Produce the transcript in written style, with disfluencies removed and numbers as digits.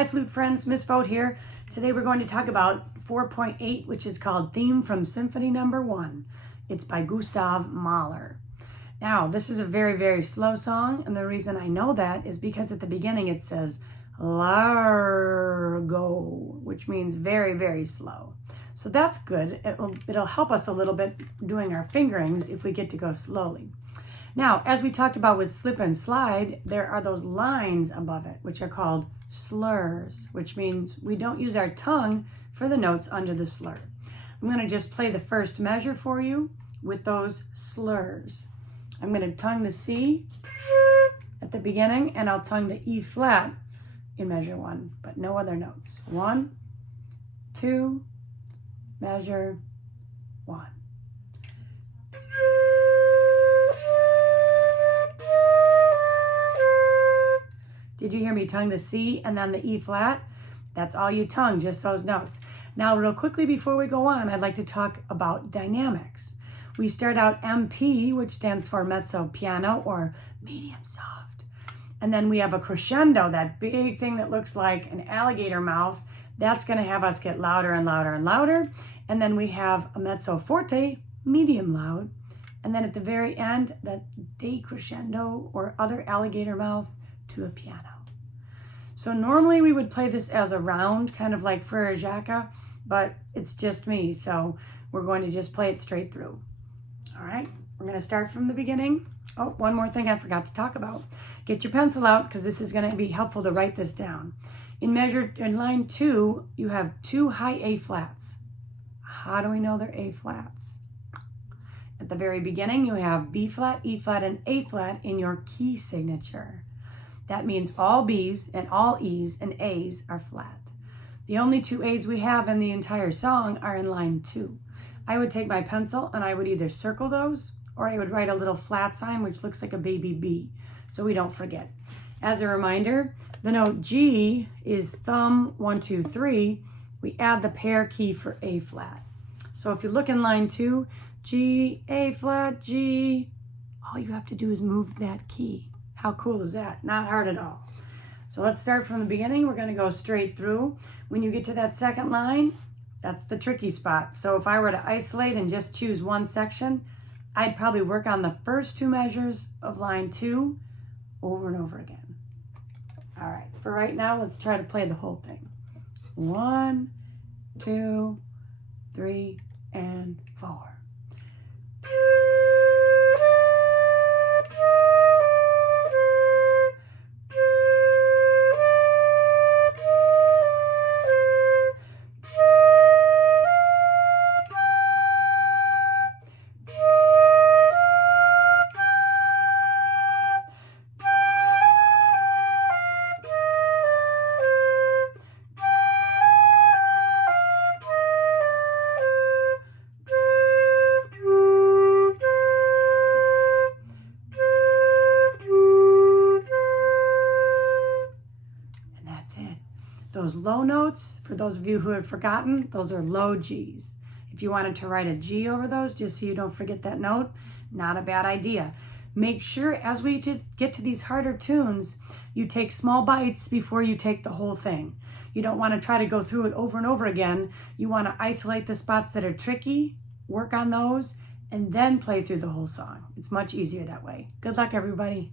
Hi flute friends, Miss Vote here. Today we're going to talk about 4.8, which is called Theme from Symphony No. 1. It's by Gustav Mahler. Now, this is a very, very slow song, and the reason I know that is because at the beginning it says largo, which means very, very slow. So that's good. It'll help us a little bit doing our fingerings if we get to go slowly. Now, as we talked about with slip and slide, there are those lines above it, which are called slurs, which means we don't use our tongue for the notes under the slur. I'm going to just play the first measure for you with those slurs. I'm going to tongue the C at the beginning, and I'll tongue the E flat in measure 1, but no other notes. 1, 2, measure 1. Did you hear me tongue the C and then the E flat? That's all you tongue, just those notes. Now, real quickly before we go on, I'd like to talk about dynamics. We start out MP, which stands for mezzo piano or medium soft. And then we have a crescendo, that big thing that looks like an alligator mouth. That's going to have us get louder and louder and louder. And then we have a mezzo forte, medium loud. And then at the very end, that decrescendo or other alligator mouth to a piano. So normally we would play this as a round, kind of like Frere Jacques, but it's just me, so we're going to just play it straight through. All right, we're going to start from the beginning. Oh, one more thing I forgot to talk about. Get your pencil out because this is going to be helpful to write this down. In line 2, you have 2 high A flats. How do we know they're A flats? At the very beginning, you have B flat, E flat, and A flat in your key signature. That means all B's and all E's and A's are flat. The only 2 A's we have in the entire song are in line 2. I would take my pencil and I would either circle those or I would write a little flat sign which looks like a baby B so we don't forget. As a reminder, the note G is thumb 1, 2, 3. We add the pair key for A flat. So if you look in line 2, G, A flat, G, all you have to do is move that key. How cool is that? Not hard at all. So let's start from the beginning. We're going to go straight through. When you get to that second line, that's the tricky spot. So if I were to isolate and just choose one section, I'd probably work on the first 2 measures of line 2 over and over again. All right, for right now, let's try to play the whole thing. 1, 2, 3, and 4. Those low notes, for those of you who have forgotten, those are low G's. If you wanted to write a G over those, just so you don't forget that note, not a bad idea. Make sure as we get to these harder tunes, you take small bites before you take the whole thing. You don't want to try to go through it over and over again. You want to isolate the spots that are tricky, work on those, and then play through the whole song. It's much easier that way. Good luck, everybody.